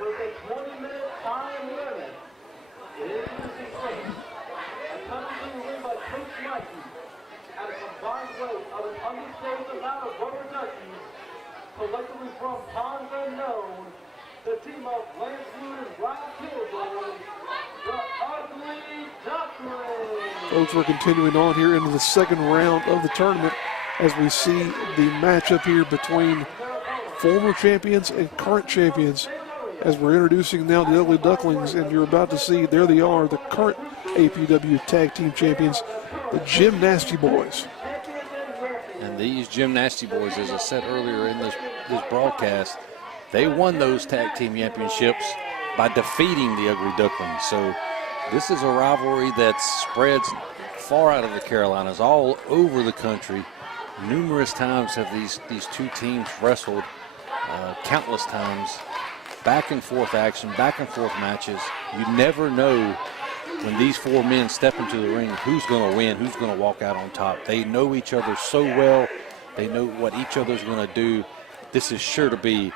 with a 20-minute time limit. Introducing first, attempting to win by Coach Mikey at a combined weight of an undisclosed amount of rubber duckies, collectively from ponds unknown, the team of Lance Lewin and Ryan Killjoy, the Ugly Ducklings. Folks, we're continuing on here into the second round of the tournament as we see the matchup here between former champions and current champions, as we're introducing now the Ugly Ducklings, and you're about to see, there they are, the current APW Tag Team Champions, the Gymnasty Boys. And these Gymnasty Boys, as I said earlier in this broadcast, they won those Tag Team Championships by defeating the Ugly Ducklings. So this is a rivalry that spreads far out of the Carolinas, all over the country. Numerous times have these two teams wrestled, countless times. Back and forth action, back and forth matches. You never know when these four men step into the ring who's going to win, who's going to walk out on top. They know each other so well. They know what each other's going to do. This is sure to be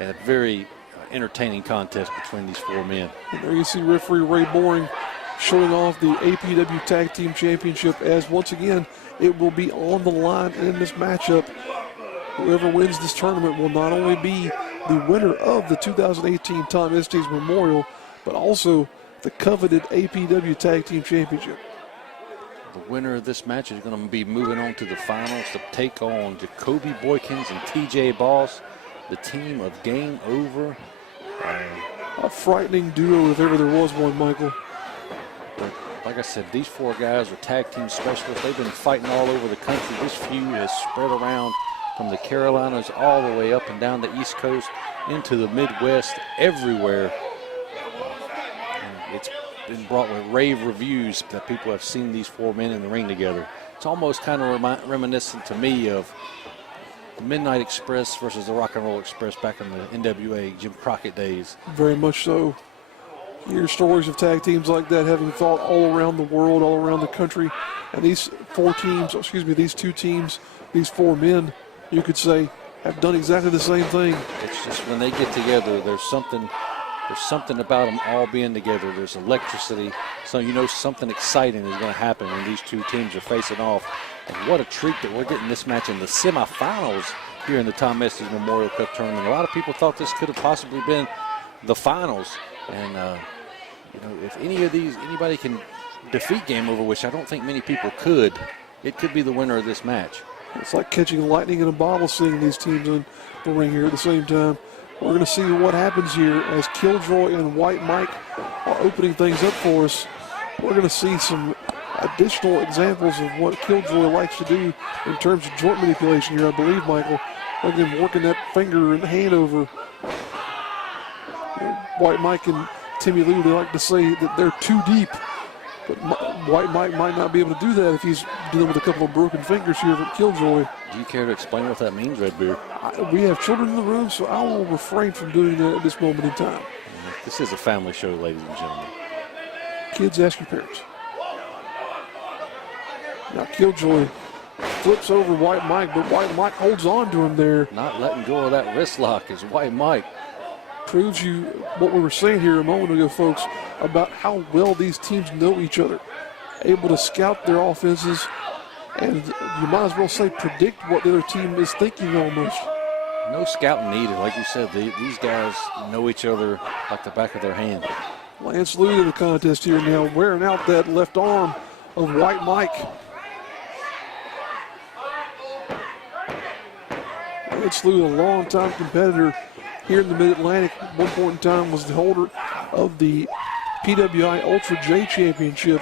a very entertaining contest between these four men. And there you see referee Ray Boring showing off the APW Tag Team Championship, as once again it will be on the line in this matchup. Whoever wins this tournament will not only be the winner of the 2018 Tom Estes Memorial, but also the coveted APW Tag Team Championship. The winner of this match is going to be moving on to the finals to take on Jacoby Boykins and TJ Boss, the team of Game Over. A frightening duo if ever there was one, Michael. But like I said, these four guys are tag team specialists. They've been fighting all over the country. This feud has spread around from the Carolinas all the way up and down the East Coast into the Midwest, everywhere. And it's been brought with rave reviews that people have seen these four men in the ring together. It's almost kind of reminiscent to me of the Midnight Express versus the Rock and Roll Express back in the NWA Jim Crockett days. Very much so. You hear stories of tag teams like that having fought all around the world, all around the country. And these these two teams, these four men, you could say, have done exactly the same thing. It's just when they get together, there's something about them all being together. There's electricity. So you know something exciting is going to happen when these two teams are facing off. And what a treat that we're getting this match in the semifinals here in the Tom Estes Memorial Cup Tournament. A lot of people thought this could have possibly been the finals. And, if anybody can defeat Game Over, which I don't think many people could, it could be the winner of this match. It's like catching lightning in a bottle, seeing these teams in the ring here at the same time. We're going to see what happens here as Killjoy and White Mike are opening things up for us. We're going to see some additional examples of what Killjoy likes to do in terms of joint manipulation here, I believe, Michael. Again, working that finger and hand over. White Mike and Timmy Lou, they like to say that they're too deep. But White Mike might not be able to do that if he's dealing with a couple of broken fingers here from Killjoy. Do you care to explain what that means, Redbeard? We have children in the room, so I will refrain from doing that at this moment in time. This is a family show, ladies and gentlemen. Kids, ask your parents. Now Killjoy flips over White Mike, but White Mike holds on to him there. Not letting go of that wrist lock is White Mike. Proves you what we were saying here a moment ago, folks, about how well these teams know each other. Able to scout their offenses, and you might as well say predict what the other team is thinking almost. No scouting needed. Like you said, these guys know each other like the back of their hand. Lance Lewin in the contest here now, wearing out that left arm of White Mike. Lance Lewin, a long-time competitor here in the Mid-Atlantic. At one point in time was the holder of the PWI Ultra J Championship.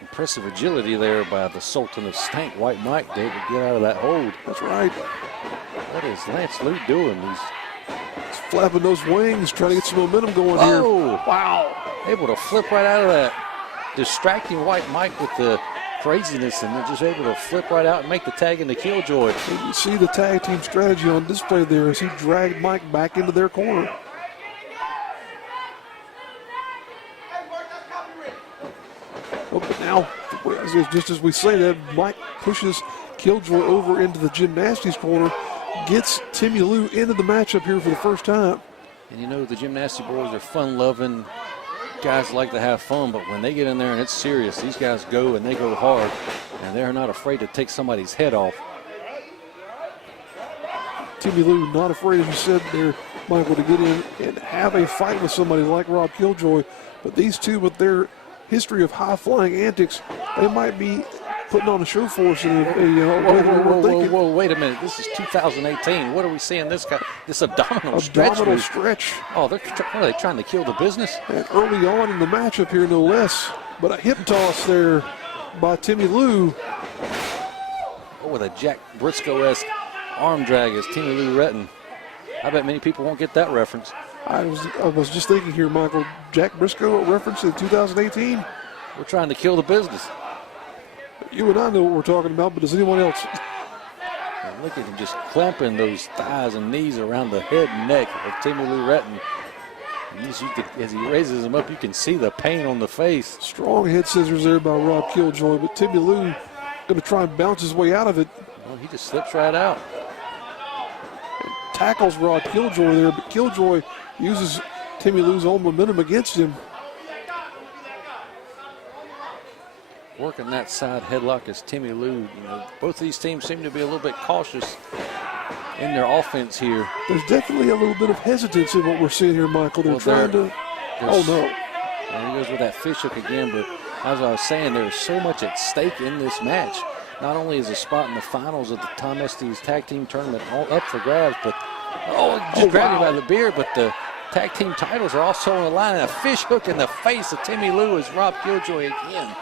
Impressive agility there by the Sultan of Stank, White Mike, to get out of that hold. That's right. What is Lance Lou doing? He's flapping those wings, trying to get some momentum going here. Wow. Able to flip right out of that. Distracting White Mike with the craziness, and they're just able to flip right out and make the tag into Killjoy. And you see the tag team strategy on display there as he dragged Mike back into their corner. Oh, but now, just as we say that, Mike pushes Killjoy over into the Gymnastics corner, gets Timmy Lou into the matchup here for the first time. And you know, the Gymnasty Boys are fun-loving guys, like to have fun, but when they get in there and it's serious, these guys go and they go hard, and they're not afraid to take somebody's head off. Timmy Lou not afraid, as you said there, Michael, to get in and have a fight with somebody like Rob Killjoy. But these two, with their history of high-flying antics, they might be putting on a show for us. Whoa, wait a minute. This is 2018. What are we seeing this guy, this abdominal stretch? Oh, what are they trying to kill the business? And early on in the matchup here, no less. But a hip toss there by Timmy Lou. Oh, with a Jack Briscoe-esque arm drag as Timmy Lou Retton. I bet many people won't get that reference. I was just thinking here, Michael, Jack Briscoe reference in 2018. We're trying to kill the business. You and I know what we're talking about, but does anyone else? And look at him just clamping those thighs and knees around the head and neck of Timmy Lou Retton. As he raises him up, you can see the pain on the face. Strong head scissors there by Rob Killjoy, but Timmy Lou going to try and bounce his way out of it. Well, he just slips right out. And tackles Rob Killjoy there, but Killjoy uses Timmy Lou's own momentum against him. Working that side headlock as Timmy Lou. You know, both of these teams seem to be a little bit cautious in their offense here. There's definitely a little bit of hesitance in what we're seeing here, Michael. They're trying to. Oh no! And he goes with that fish hook again. But as I was saying, there's so much at stake in this match. Not only is a spot in the finals of the Tom Estes Tag Team Tournament all up for grabs, but grabbed him by the beard. But the tag team titles are also on the line. And a fish hook in the face of Timmy Lou as Rob Killjoy again.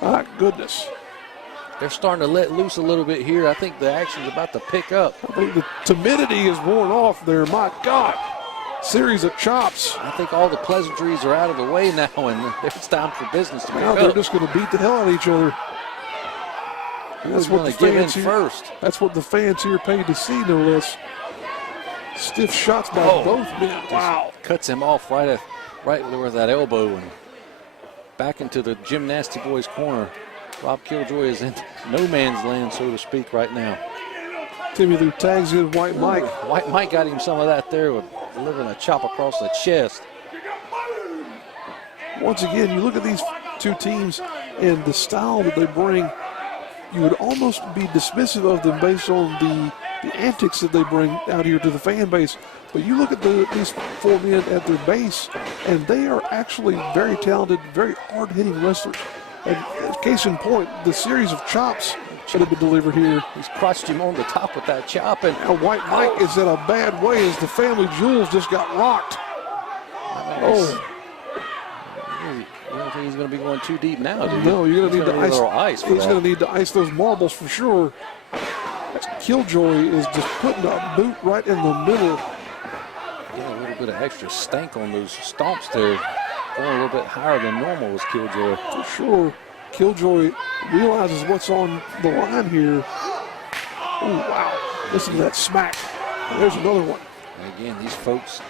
My goodness. They're starting to let loose a little bit here. I think the action's about to pick up. I think the timidity is worn off there. My God. Series of chops. I think all the pleasantries are out of the way now, and it's time for business to pick now up. They're just going to beat the hell out of each other. That's what the fans here, first. That's what the fans here paid to see, no less. Stiff shots by both men. Wow. Cuts him off right with that elbow and back into the Gymnasty Boys corner. Rob Killjoy is in no man's land, so to speak, right now. Timmy Lou tags in White Mike. White Mike got him some of that there with delivering a chop across the chest. Once again, you look at these two teams and the style that they bring, you would almost be dismissive of them based on the antics that they bring out here to the fan base. But you look at these four men at their base, and they are actually very talented, very hard-hitting wrestlers. And case in point, the series of chops that have been delivered here. He's crotched him on the top with that chop. And now White Mike is in a bad way as the family jewels just got rocked. Oh. You don't think he's going to be going too deep now, do you? No, you're going to need to ice. A little ice he's going to need to ice those marbles for sure. Killjoy is just putting a boot right in the middle. Getting a little bit of extra stank on those stomps there. Going a little bit higher than normal was Killjoy. For sure. Killjoy realizes what's on the line here. Oh, wow. Listen to that smack. There's another one. And again, these folks,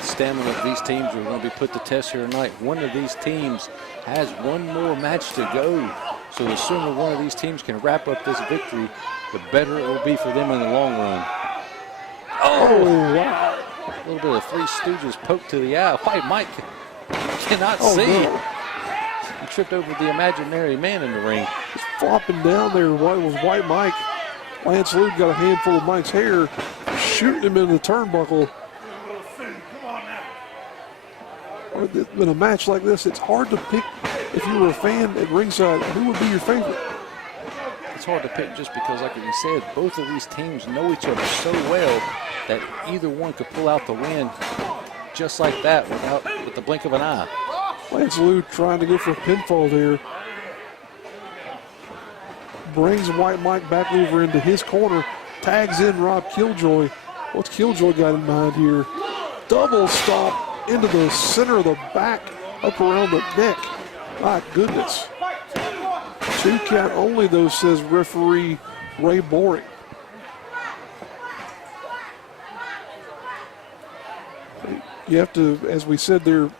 stamina of these teams are going to be put to test here tonight. One of these teams has one more match to go. So the sooner one of these teams can wrap up this victory, the better it will be for them in the long run. Oh, wow. A little bit of Three Stooges poke to the eye. White Mike cannot see. No. He tripped over the imaginary man in the ring. Just flopping down there was White Mike. Lance Luke got a handful of Mike's hair, shooting him into the turnbuckle. In a match like this, it's hard to pick, if you were a fan at ringside, who would be your favorite? It's hard to pick just because, like you said, both of these teams know each other so well that either one could pull out the win just like that with the blink of an eye. Lance Luke trying to go for a pinfall there. Brings White Mike back over into his corner. Tags in Rob Killjoy. What's Killjoy got in mind here? Double stomp into the center of the back, up around the neck. My goodness. 2 count only, though, says referee Ray Boring. You have to, as we said there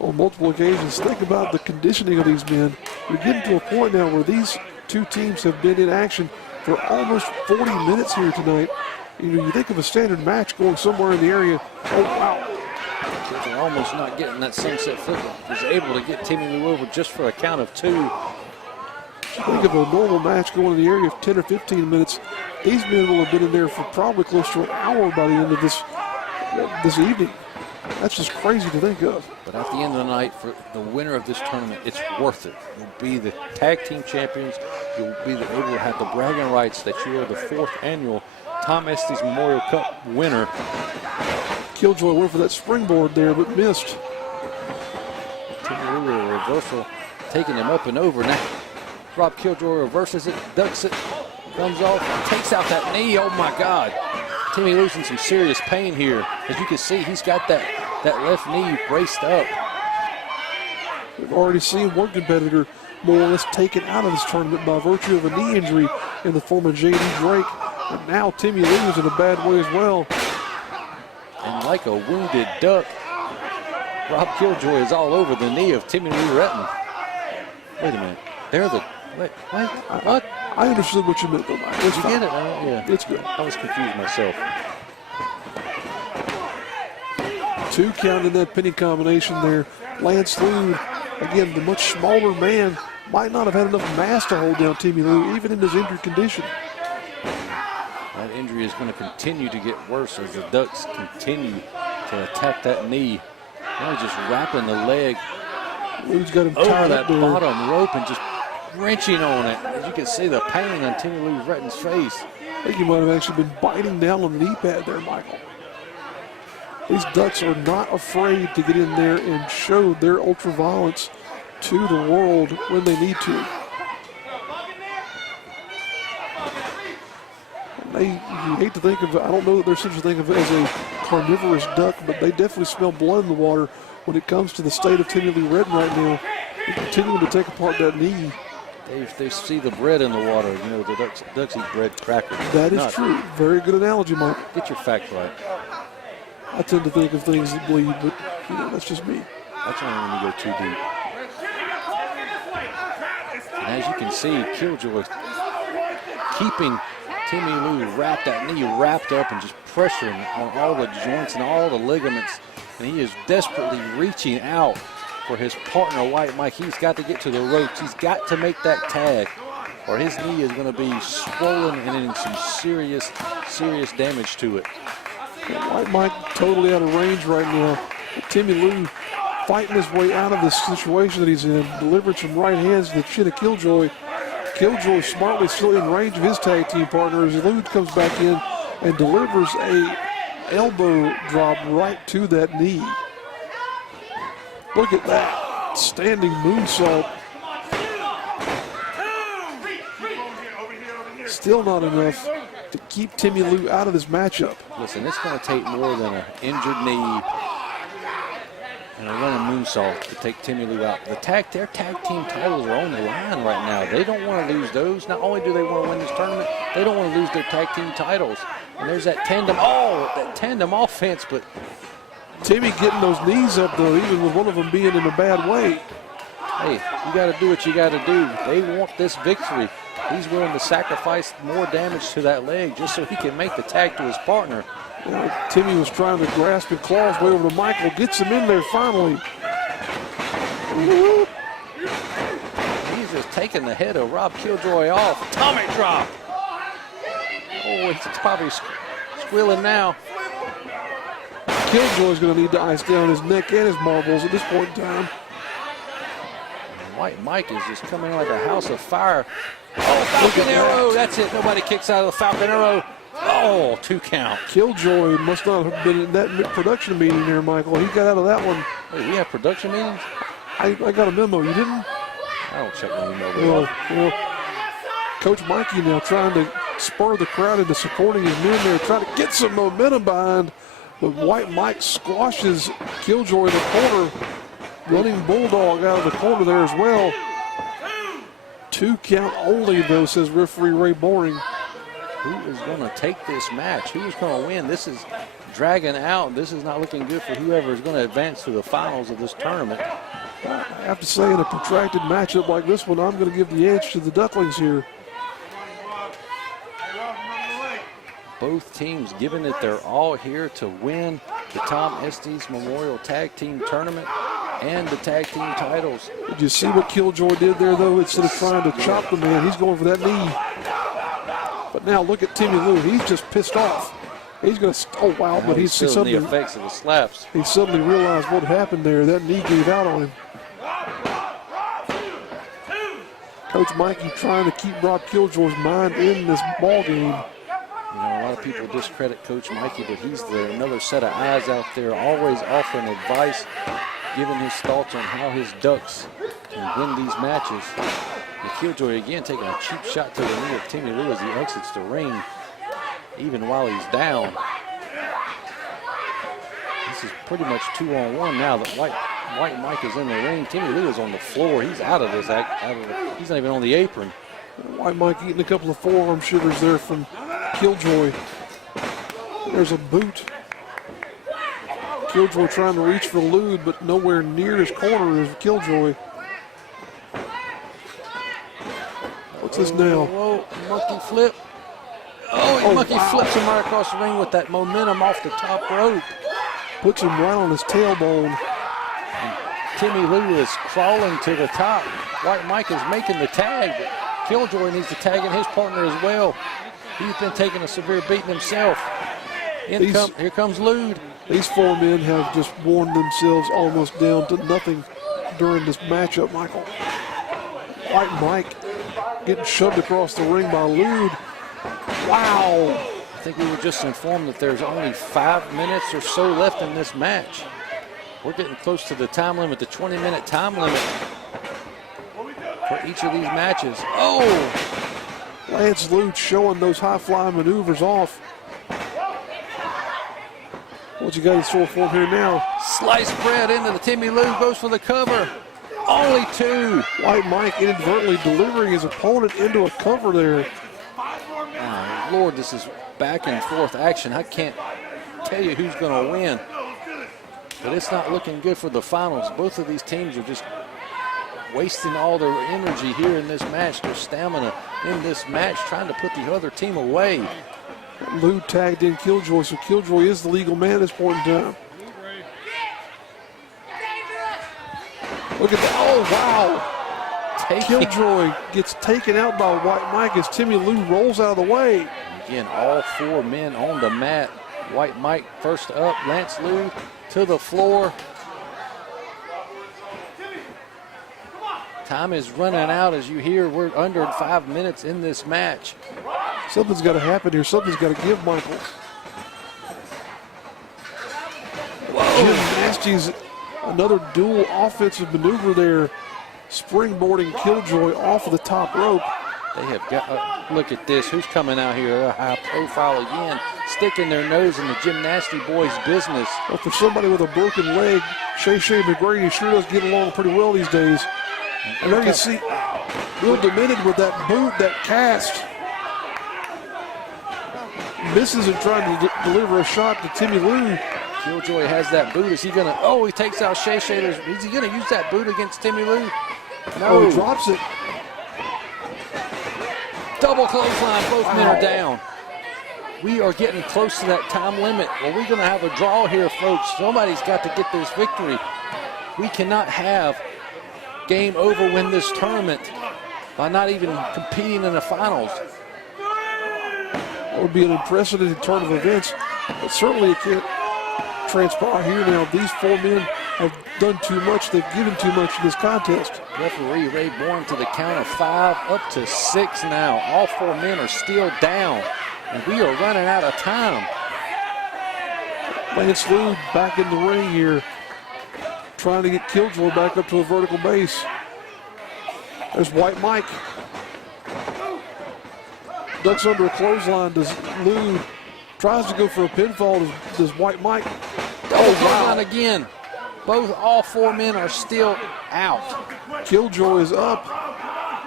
on multiple occasions, think about the conditioning of these men. You're getting to a point now where these two teams have been in action for almost 40 minutes here tonight. You know, you think of a standard match going somewhere in the area. Oh, wow. Killjoy almost not getting that sunset flip. Was able to get Timmy Lou over just for a count of 2. Think of a normal match going in the area of 10 or 15 minutes. These men will have been in there for probably close to an hour by the end of this evening. That's just crazy to think of. But at the end of the night, for the winner of this tournament, it's worth it. You'll be the tag team champions. You'll be able to have the bragging rights that you are the 4th annual Tom Estes Memorial Cup winner. Killjoy went for that springboard there, but missed. Timmy Lou, a reversal, taking him up and over. Now, Rob Killjoy reverses it, ducks it, comes off, takes out that knee. Oh my God. Timmy Lou's in some serious pain here. As you can see, he's got that left knee braced up. We've already seen one competitor more or less taken out of this tournament by virtue of a knee injury in the form of J.D. Drake. And now Timmy Lou's in a bad way as well. And like a wounded duck, Rob Killjoy is all over the knee of Timmy Lou Retton. Wait a minute. What? I understood what you meant, though, Mike. Did you get it? Yeah. It's good. I was confused myself. 2 count in that pinning combination there. Lance Lou, again, the much smaller man, might not have had enough mass to hold down Timmy Lou, even in his injured condition. That injury is going to continue to get worse as the Ducks continue to attack that knee. Now he's just wrapping the leg Lou's got him over tied that up there. bottom rope and just wrenching on it. As you can see the pain on Timmy Lou Retton's face. I think he might have actually been biting down on the knee pad there, Michael. These Ducks are not afraid to get in there and show their ultra-violence to the world when they need to. You hate to think of, I don't know that there's such a thing as a carnivorous duck, but they definitely smell blood in the water when it comes to the state of Timmy Lou Retton right now. They're continuing to take apart that knee. They see the bread in the water. You know, the ducks eat bread crackers. That is true. Very good analogy, Mike. Get your facts right. I tend to think of things that bleed, but that's just me. That's only when you go too deep. And as you can see, Killjoy keeping Timmy Lou that knee wrapped up and just pressuring on all the joints and all the ligaments. And he is desperately reaching out for his partner, White Mike. He's got to get to the ropes. He's got to make that tag, or his knee is going to be swollen and in some serious damage to it. White Mike totally out of range right now. Timmy Lou fighting his way out of this situation that he's in, delivering some right hands to the chin of Killjoy. Killjoy smartly still in range of his tag team partner as Lou comes back in and delivers a elbow drop right to that knee. Look at that standing moonsault. Still not enough to keep Timmy Lou out of this matchup. Listen, it's going to take more than an injured knee and a running moonsault to take Timmy Lou out. Their tag team titles are on the line right now. They don't want to lose those. Not only do they want to win this tournament, they don't want to lose their tag team titles. And there's that tandem offense, but Timmy getting those knees up, though, even with one of them being in a bad way. Hey, you got to do what you got to do. They want this victory. He's willing to sacrifice more damage to that leg just so he can make the tag to his partner. Yeah, Timmy was trying to grasp and claw his way over to Michael. Gets him in there finally. He's just taking the head of Rob Killjoy off. Tommy drop. Oh, it's probably squealing now. Killjoy's going to need to ice down his neck and his marbles at this point in time. White Mike is just coming like a house of fire. Oh, Falcon Arrow. That's it. Nobody kicks out of the Falcon Arrow. Oh, 2 count. Killjoy must not have been in that production meeting there, Michael. He got out of that one. Wait, we have production meetings? I got a memo. You didn't? I don't check my email. Well, Coach Mikey now trying to spur the crowd into supporting his men there, trying to get some momentum behind. But White Mike squashes Killjoy in the corner. Running Bulldog out of the corner there as well. 2 count only, though, says referee Ray Boring. Who is going to take this match? Who's going to win? This is dragging out. This is not looking good for whoever is going to advance to the finals of this tournament. I have to say, in a protracted matchup like this one, I'm going to give the edge to the Ducklings here. both teams giving it their all here to win the Tom Estes Memorial Tag Team Tournament and the tag team titles. Did you see what Killjoy did there, though? Instead of trying to chop the man, he's going for that knee. But now look at Timmy Lou. He's just pissed off. He's going to, oh, wow. Now but he's feeling suddenly, the effects of the slaps. he suddenly realized what happened there. That knee gave out on him. Coach Mikey trying to keep Rob Killjoy's mind in this ball game. You know, a lot of people discredit Coach Mikey, but he's another set of eyes out there, always offering advice, giving his thoughts on how his Ducks can win these matches. And Killjoy again taking a cheap shot to the knee of Timmy Lou as he exits the ring, even while he's down. This is pretty much 2-on-1 now that White Mike is in the ring. Timmy Lou is on the floor. He's out of this. He's not even on the apron. White Mike eating a couple of forearm shivers there from Killjoy. There's a boot. Killjoy trying to reach for Lude, but nowhere near his corner is Killjoy. What's this now? Whoa, monkey flip. Oh, monkey flips him right across the ring with that momentum off the top rope. Puts him right on his tailbone. And Timmy Lou is crawling to the top. White Mike is making the tag. Killjoy needs to tag in his partner as well. He's been taking a severe beating himself. Here comes Lude. These four men have just worn themselves almost down to nothing during this matchup, Michael. White Mike getting shoved across the ring by Lude. Wow. I think we were just informed that there's only 5 minutes or so left in this match. We're getting close to the time limit, the 20-minute time limit for each of these matches. Oh! Lance Lude showing those high-flying maneuvers off. What you got in store for him here now? Sliced bread into the Timmy Lou, goes for the cover. Only 2. White Mike inadvertently delivering his opponent into a cover there. Oh, Lord, this is back and forth action. I can't tell you who's going to win. But it's not looking good for the finals. Both of these teams are just wasting all their energy here in this match, their stamina in this match, trying to put the other team away. Lude tagged in Killjoy, so Killjoy is the legal man at this point in time. Look at that. Oh, wow. Killjoy gets taken out by White Mike as Timmy Lou rolls out of the way. Again, all 4 men on the mat. White Mike first up, Lance Lou to the floor. Time is running out as you hear. We're under 5 minutes in this match. Something's got to happen here. Something's got to give, Michael. Gymnasty's another dual offensive maneuver there. Springboarding Killjoy off of the top rope. They have got, look at this. Who's coming out here? A high profile again, sticking their nose in the Gymnasty Boys business. Well, for somebody with a broken leg, Shay McGrady sure does get along pretty well these days. And there you see, real demented with that boot, that cast. Misses and trying to deliver a shot to Timmy Lou. Killjoy has that boot. Is he going to, oh, he takes out Shay. Is he going to use that boot against Timmy Lou? No. Oh, he drops it. Double clothesline, both men are down. We are getting close to that time limit. Well, we're going to have a draw here, folks. Somebody's got to get this victory. We cannot have game over win this tournament by not even competing in the finals. That would be an unprecedented turn of events, but certainly it can't transpire here now. These 4 men have done too much. They've given too much in this contest. Referee Ray Bourne to the count of 5, up to 6 now. All 4 men are still down, and we are running out of time. Lance Lou back in the ring here, trying to get Killjoy back up to a vertical base. There's White Mike. Ducks under a clothesline. Does Lou tries to go for a pinfall? Does White Mike? Oh, wow. Again. All 4 men are still out. Killjoy is up.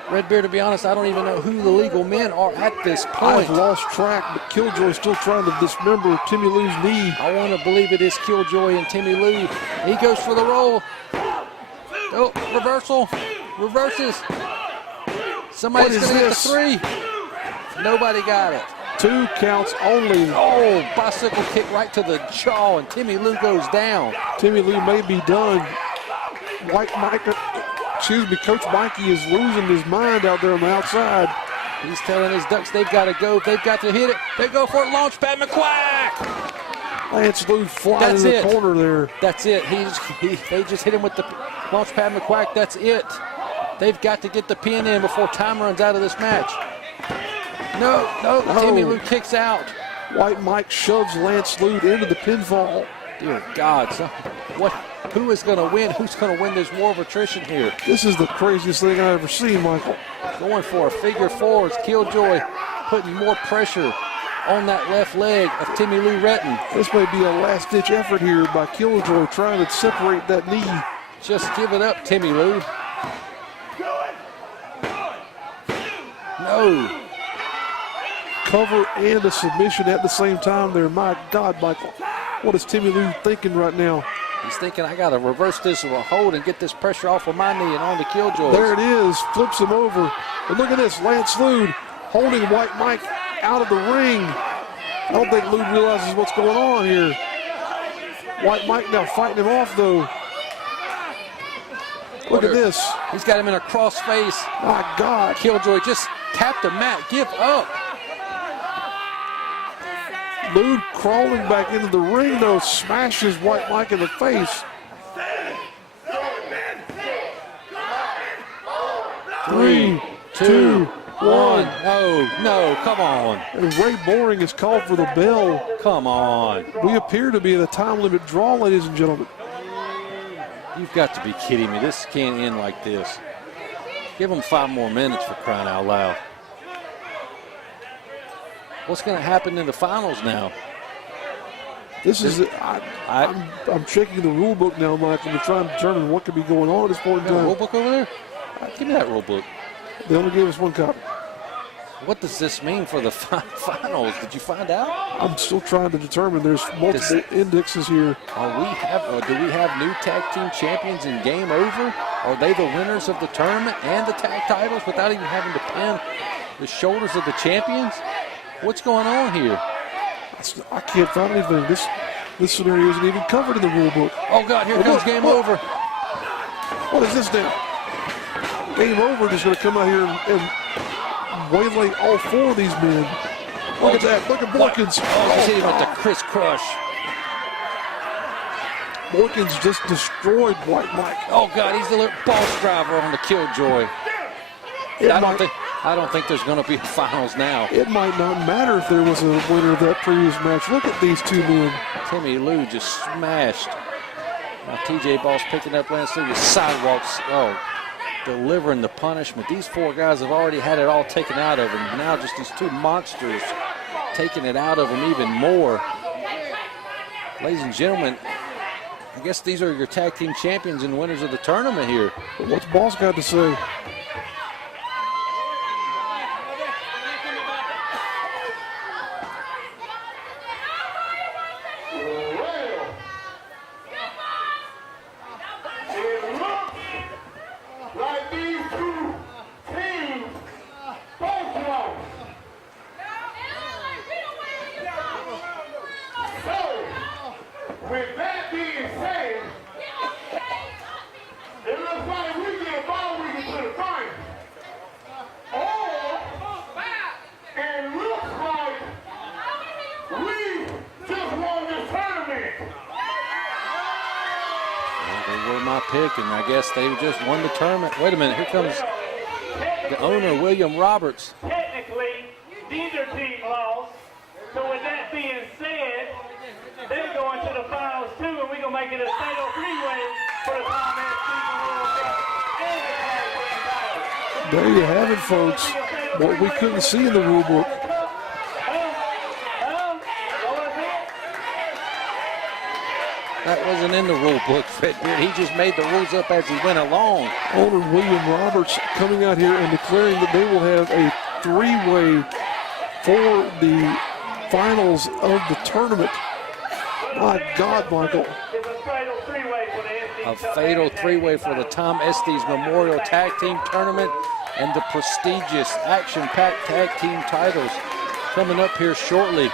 Redbeard, to be honest, I don't even know who the legal men are at this point. I've lost track, but Killjoy is still trying to dismember Timmy Lou's knee. I want to believe it is Killjoy and Timmy Lou. He goes for the roll. Oh, reversal. Reverses. Somebody's going to get the 3. Nobody got it. 2 counts only. Oh, bicycle kick right to the jaw, and Timmy Lou goes down. Timmy Lou may be done. Coach Mikey is losing his mind out there on the outside. He's telling his Ducks they've got to go. They've got to hit it. They go for it. Launch pad McQuack. Lance Lou flying in the corner there. That's it. They just hit him with the launch pad McQuack. That's it. They've got to get the pin in before time runs out of this match. No. Timmy Lou kicks out. White Mike shoves Lance Lou into the pinfall. Dear God, who is going to win? Who's going to win this war of attrition here? This is the craziest thing I've ever seen, Michael. Going for a figure four. It's Killjoy putting more pressure on that left leg of Timmy Lou Retton. This may be a last-ditch effort here by Killjoy trying to separate that knee. Just give it up, Timmy Lou. No. Cover and a submission at the same time there. My God, Michael. What is Timmy Lou thinking right now? He's thinking, I got to reverse this with a hold and get this pressure off of my knee and on the Killjoy. There it is. Flips him over. And look at this. Lance Lou holding White Mike out of the ring. I don't think Lou realizes what's going on here. White Mike now fighting him off, though. Look at this. He's got him in a cross face. My God. Killjoy just tapped the mat. Give up. Lou crawling back into the ring, though, smashes White Mike in the face. 3, 2, 1. No, come on. And Ray Boring is called for the bell. Come on. We appear to be in a time limit draw, ladies and gentlemen. You've got to be kidding me. This can't end like this. Give them 5 more minutes, for crying out loud. What's going to happen in the finals now? This is I'm checking the rule book now, Michael, to try and determine what could be going on at this point in time. Rule book over there? Give me that rule book. They only gave us 1 copy. What does this mean for the finals? Did you find out? I'm still trying to determine. There's multiple indexes here. Do we have new tag team champions in Game Over? Are they the winners of the tournament and the tag titles without even having to pin the shoulders of the champions? What's going on here? I can't find anything. This scenario isn't even covered in the rule book. Oh, God, here comes Game Over. What is this now? Game Over is going to come out here and waylay all 4 of these men. Look at that. Look at Boykins. Oh, he's hitting with the crisscross. Boykins just destroyed White Mike. Oh, God, he's the boss driver on the Killjoy. I don't think there's going to be finals now. It might not matter if there was a winner of that previous match. Look at these 2 men. Timmy Lou just smashed. Now TJ Boss picking up Lance Lou with sidewalks. Oh, delivering the punishment. These 4 guys have already had it all taken out of them. Now just these 2 monsters taking it out of them even more. Ladies and gentlemen, I guess these are your tag team champions and winners of the tournament here. What's Boss got to say? With that being said, it looks like we get ball we can to the final. Or it looks like we just won this tournament. Well, they were my pick, and I guess they just won the tournament. Wait a minute, here comes the owner, William Roberts. Technically, neither team lost. So with that being said, they're going to the finals too, and we're going to make it a fatal 3-way for the Tom S. There you have it, folks. What we couldn't see in the rule book. That wasn't in the rule book, Redbeard. He just made the rules up as he went along. Owner William Roberts coming out here and declaring that they will have a 3-way for the finals of the tournament. My God, Michael. A fatal 3-way for the Tom Estes Memorial Tag Team Tournament and the prestigious action-packed tag team titles. coming up here shortly.